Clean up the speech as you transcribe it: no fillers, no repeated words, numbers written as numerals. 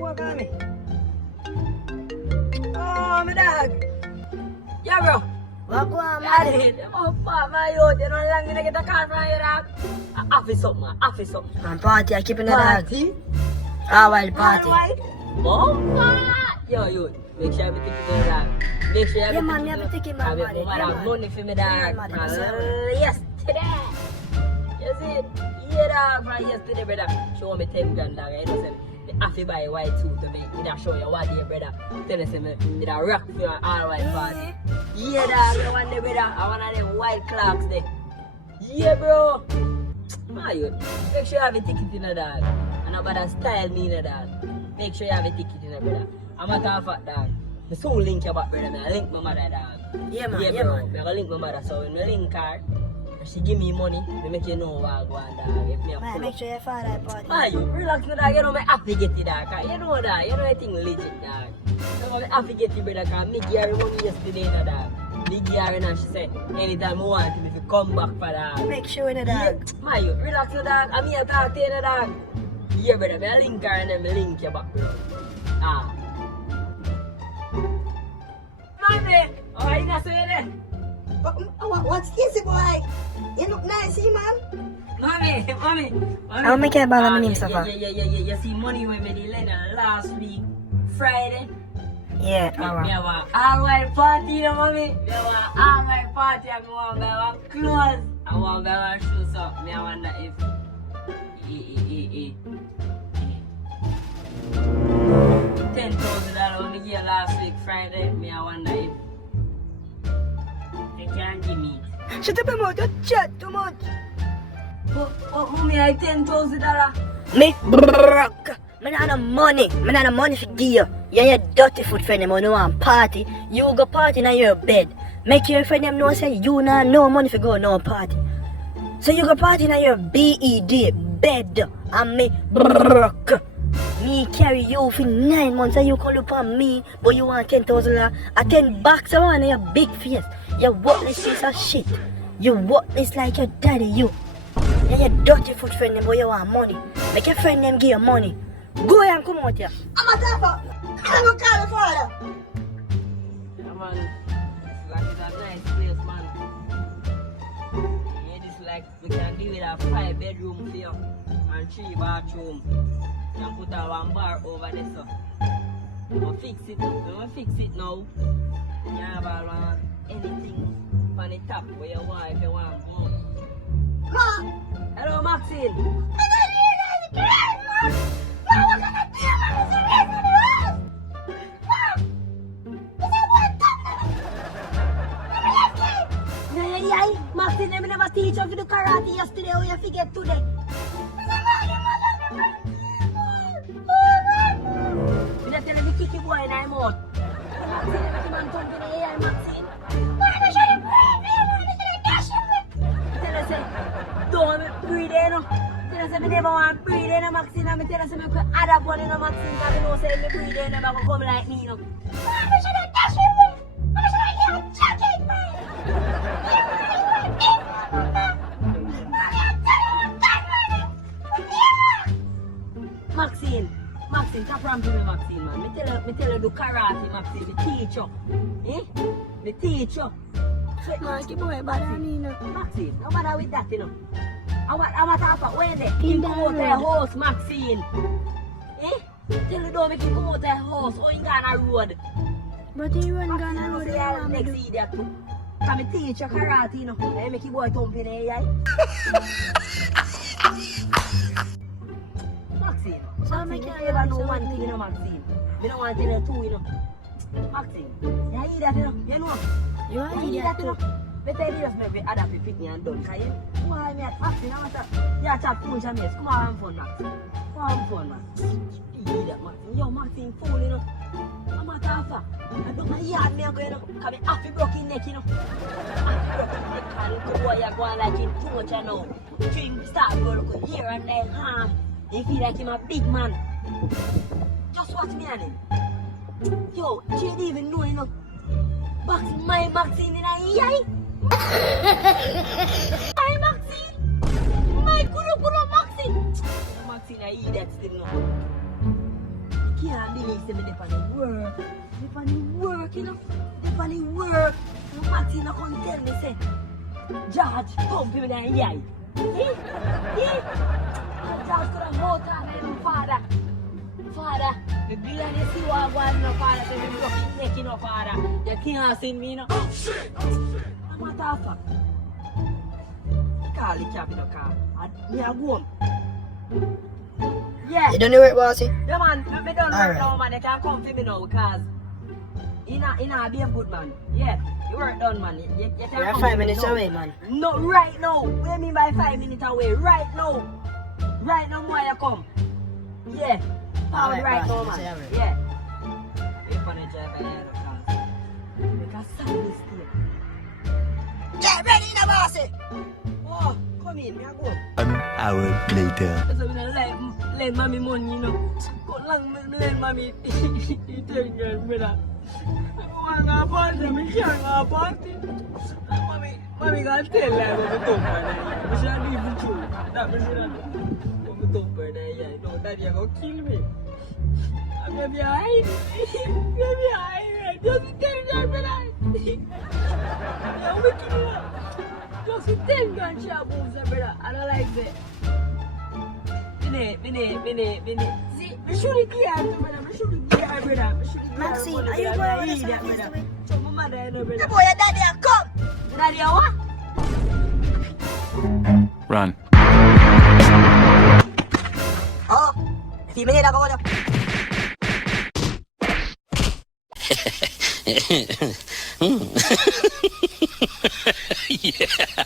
What on me? Oh, my dog. Yeah, bro. What go on, I man? did. Oh, fuck, my youth. You know how long you get a call from your dog? Office up, man. Office up. Man, party, I keep in the dog. Party? Ah, well, party. Alright. Bomba! Yo, youth. Make sure everything is in the dog. Make sure everything man, you have to take it, man, I man. make Yeah, man. money for me, Yeah, dog. man, that's it. Yesterday. You see it? Yeah, dog, from yesterday, brother. Show me 10 grand, dog. You know what I'm saying? I have to buy a white suit to make it show you what day, brother. Tell us, it a rock for an all white party. Yeah, dog, you want the brother. I want them white clocks there. Yeah, bro. My youth, make sure you have a ticket in the dog. And about style me in the dog. Make sure you have a ticket in the brother. I'm a tough fat dog. I soon link your back, brother. I link my mother, dog. Yeah, man, Yeah, yeah, bro. man. I link my mother. So when we link her, she give me money, I make you know what I go on, dog. If me a Man, pull make up. sure you follow that party. Ah, you relax with that, you know me happy get it, dog. You know that, you know I think legit, dog. You know me happy get it, brother, because me give her money yesterday, no, dog. Me give her and she said, anytime I want him, if you come back for that. Make sure in the Yeah, dog. my you relax with that, I'm here to talk to you, dog. Yeah, brother, me a link her and then me link you back, bro. Ah. Mommy, how are you gonna say that? What's this, boy? You look nice, man. Mommy. I'll make it about my name, yeah, Safa. yeah. You see money when me did last week, Friday. Yeah, Me alright. have a all-white party, you know, mommy. Me have a all-white party and me want to buy clothes. I want to buy shoes, so me I wonder if... $10,000 when me gave last week, Friday. Me I wonder if... They can't give me it. Shut up your mouth, you chat too much. But mommy, I $10,000. Me broke. Me not no money. Me not no money for give you. You're your dirty foot friend them when you want party. You go party in your bed. Make your friend them know say you not no money for go no party. So you go party in your bed. And me broke. Me carry you for 9 months and you call upon me, but you want $10,000. A 10 bucks I want in your big face. You worthless piece of shit. You worthless like your daddy, you. And your dirty foot friend them, but you want money. Make your friend them give you money. Go ahead and come out here. I'm a tougher. I'm a call father. Yeah, man. It's like it's a nice place, man. Yeah, this like we can give it a 5-bedroom for you and 3 bathroom. You can put a 1 bar over there, so. I'ma fix it now. You have anything on the top where you want if you want more. Ma, Hello, Maxine. I don't need that again, ma. Ma, what can I do, ma? It's a race in the house. Ma, it's a one time. Yeah. Maxine, I never teach you to do karate yesterday or you forget today. You don't tell me to kick your boy in my mouth. Maxine, man come to the AI, Maxine. Ma, should I pray for you, ma? Should I dash you? Tell her say, don't breathe in. Tell her say, I never want to breathe in, Maxine. And I tell her say, I could add up one in Maxine. Because I know say, I breathe in, I'm going to come like me, you know. Ma, should I dash you? Ma, should I hear a jacket, ma? Maxine, stop ramping me, Maxine, man. Me tell her do karate, Maxine. Me teach you. Me teach you. Man, keep away bad on me now. Maxine, no matter with that, you know. I'm a talk about where they In keep the come out the road. house, Maxine. Tell her don't make him come out the house. Oh, he gone a road. But you run Maxine, gone I know road. say you're next idiot too. Can me teach you karate, you know. I make you boy thump in the AI. Maxine, So Maxine, make you you never know so one what thing, you know, Maxine. Me don't want to tell you two, you know. Maxine, you hear that, you know? You know? You are You hear idiot that, you too. know? Better you just make other people pick me and done, cause you why me at Maxine, I want to, you chat punch and mess. Come on, have fun, Maxine. Come on, have fun, man. You hear that, Maxine? Yo, Maxine, fool, you know? I'm a tougher. I don't my yard, me a go, you know? Cause me half a broken neck, you know? Half a broken neck, and little boy, you're going like him too much, you know? Drink, start go look here and there, huh? You feel like him a big man. Just watch me and him. Yo, she didn't even know, you know? My Maxine in a yai. My Maxine. My Maxine. Maxine, I eat that still, no? believe say me dey on the work. Dey on the work, you know. Dey on the work. No Maxine no come tell me say, George, pump him in the eye. George could have more time than him father. Father, the bill and you see what I want, no father, say me broke his neck, you know, father. You can't see me, no. Oh shit! I'm a tougher. Call the cab in the car. Me a go home. Yeah. You done the work, bossy? Yeah, man. Me done work Alright. now, man. You can't come for me now because you not be a good man. Yeah. You work done, man. You can't We're come 5 for me minutes now. away, man. No, right now. What do you mean by 5 minutes away? Right now. Right now, more you come. Yeah. Alright, Right now, boss, man. say alright. Yeah. Wait for the driver here, because make a sound mistake. Get ready now, bossy! Oh, come in. Me a go. 1 hour later. So we don't lend mommy money, you know. Go long me lend mommy. You tell girl, brother. I want a party, me can't go a party. Mommy gonna tell her what me talk about. Me should leave the truth. That me should do. What me talk about, yeah. No, daddy gonna kill me. I'm gonna be hide. Baby, hide. Just tell girl, brother. Yeah, we kill her. Just 10 gunshot wounds, brother. I don't like that. Minute. See, me should have gear, brother. Me should have gear, brother. Me should have gear. Maxine, are you going with us on this way? So my mother, brother. The boy, your daddy, come! Daddy, what? Run. Oh, if you need, I go there. Yeah.